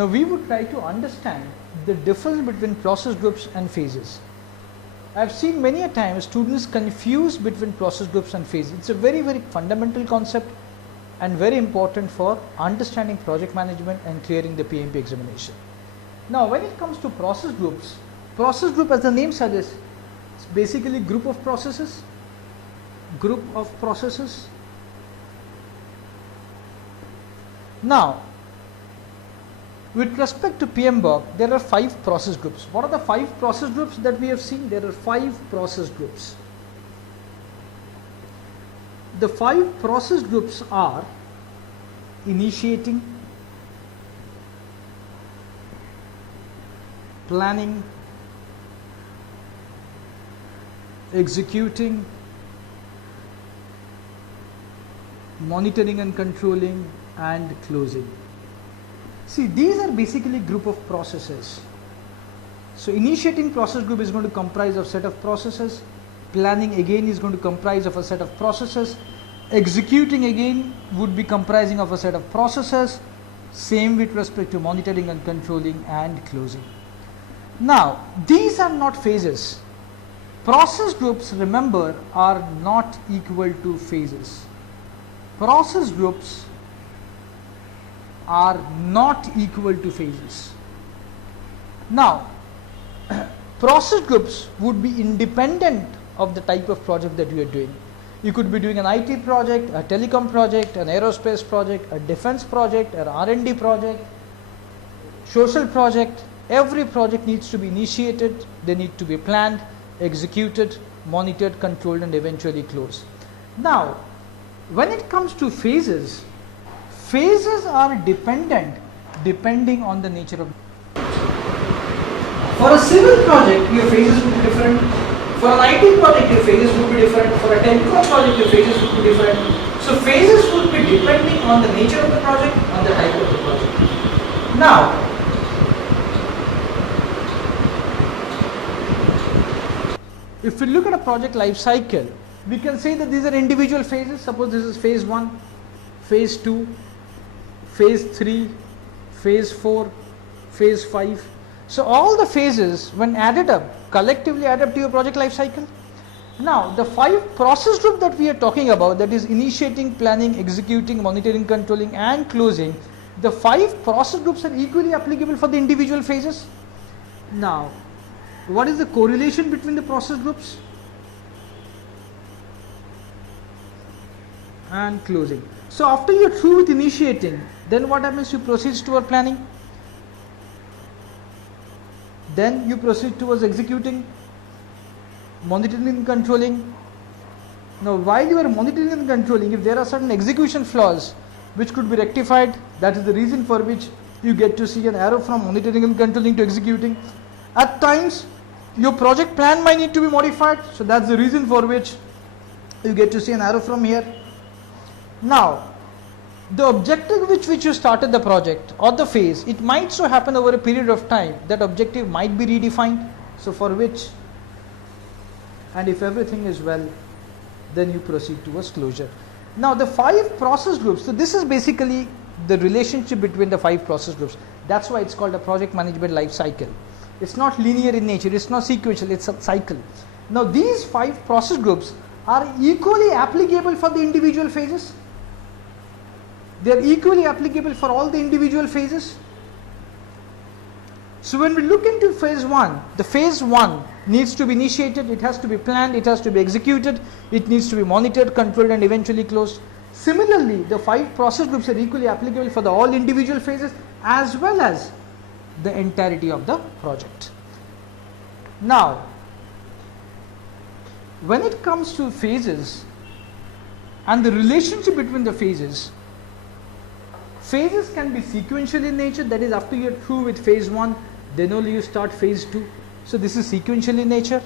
Now we would try to understand the difference between process groups and phases. I have seen many a time students confuse between process groups and phases. It's a very fundamental concept and very important for understanding project management and clearing the PMP examination. Now when it comes to process group as the name suggests, it's basically group of processes. Now with respect to PMBOK, there are 5 process groups. What are the 5 process groups that we have seen? There are 5 process groups. The 5 process groups are initiating, planning, executing, monitoring and controlling, and closing. See, these are basically group of processes. So initiating process group is going to comprise of set of processes. Planning again is going to comprise of a set of processes. Executing again would be comprising of a set of processes. Same with respect to monitoring and controlling and closing. Now, these are not phases. Process groups, remember, are not equal to phases. Process groups are not equal to phases. Now, process groups would be independent of the type of project that you are doing. You could be doing an IT project, a telecom project, an aerospace project, a defense project, an R&D project, social project. Every project needs to be initiated, they need to be planned, executed, monitored, controlled, and eventually closed. Now, when it comes to phases are depending on the nature of. For a civil project, your phases would be different. For an IT project, your phases would be different. For a telecom project, your phases would be different. So phases would be depending on the nature of the project, on the type of the project. Now, if we look at a project life cycle, we can say that these are individual phases. Suppose this is phase 1, phase 2, phase 3, phase 4, phase 5. So all the phases, when added up, collectively add up to your project life cycle. Now the 5 process group that we are talking about, that is initiating, planning, executing, monitoring, controlling, and closing, the 5 process groups are equally applicable for the individual phases. Now, what is the correlation between the process groups and closing? So after you are through with initiating, then what happens? You proceed toward planning, then you proceed towards executing, monitoring and controlling. Now while you are monitoring and controlling, if there are certain execution flaws which could be rectified, that is the reason for which you get to see an arrow from monitoring and controlling to executing. At times your project plan might need to be modified, so that's the reason for which you get to see an arrow from here. Now, the objective with which you started the project or the phase, it might so happen over a period of time that objective might be redefined, so for which, and if everything is well, then you proceed towards closure. Now the 5 process groups, so this is basically the relationship between the 5 process groups. That's why it's called a project management life cycle. It's not linear in nature, it's not sequential, it's a cycle. Now these 5 process groups are equally applicable for the individual phases. They are equally applicable for all the individual phases. So when we look into phase 1, the phase 1 needs to be initiated, it has to be planned, it has to be executed, it needs to be monitored, controlled, and eventually closed. Similarly, the 5 process groups are equally applicable for the all individual phases as well as the entirety of the project. Now, when it comes to phases and the relationship between the phases can be sequential in nature, that is after you are through with phase 1, then only you start phase 2. So this is sequential in nature.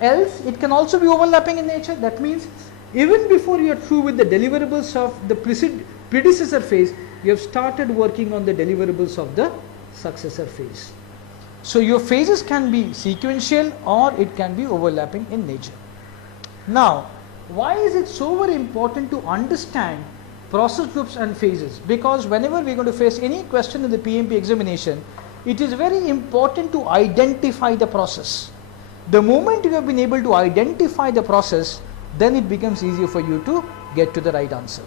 Else it can also be overlapping in nature. That means even before you are through with the deliverables of the predecessor phase, you have started working on the deliverables of the successor phase. So your phases can be sequential or it can be overlapping in nature. Now, why is it so very important to understand process groups and phases, because whenever we are going to face any question in the PMP examination, it is very important to identify the process. The moment you have been able to identify the process, then it becomes easier for you to get to the right answer.